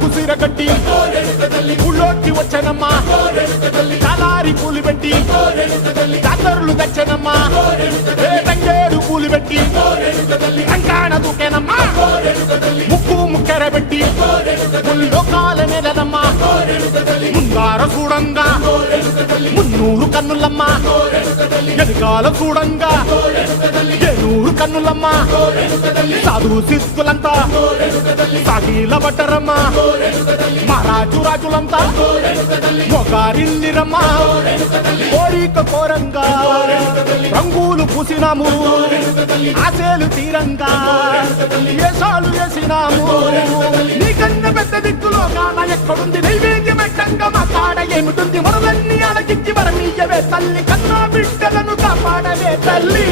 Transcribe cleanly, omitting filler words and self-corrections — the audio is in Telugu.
కుసిరగట్టి ఊళ్ళోకి వచ్చనమ్మా చాలారి పూలు పెట్టి జాతరలు తెచ్చనమ్మా తంగేడు పూలు పెట్టి రంగాణ దూకేనమ్మా ముక్కు ముక్కెర పెట్టి ముల్లోకాల నెలనమ్మా ముందార చూడంగా మున్నూరు కన్నులమ్మా ఎదుగాల చూడంగా ఏనూరు కన్నులమ్మా సాధు సిద్ధులంతా సాగిల బట్టరమ్మా మహారాజు రాజులంతా మొగారిల్లిరమ్మా కోరిక కోరంగా రంగులు పూసినాము ఆశలు తీరంగా ఏసాలు వేసినాము నీకన్నా పెద్ద దిక్కులో కాన ఎక్కడుంది నైవేద్యం ఎట్టంగా మా కాడ ఏమిటుంది మొదలన్నీ అలకించి వరమీయవే తల్లి కన్నా బిడ్డలను కాపాడవే తల్లి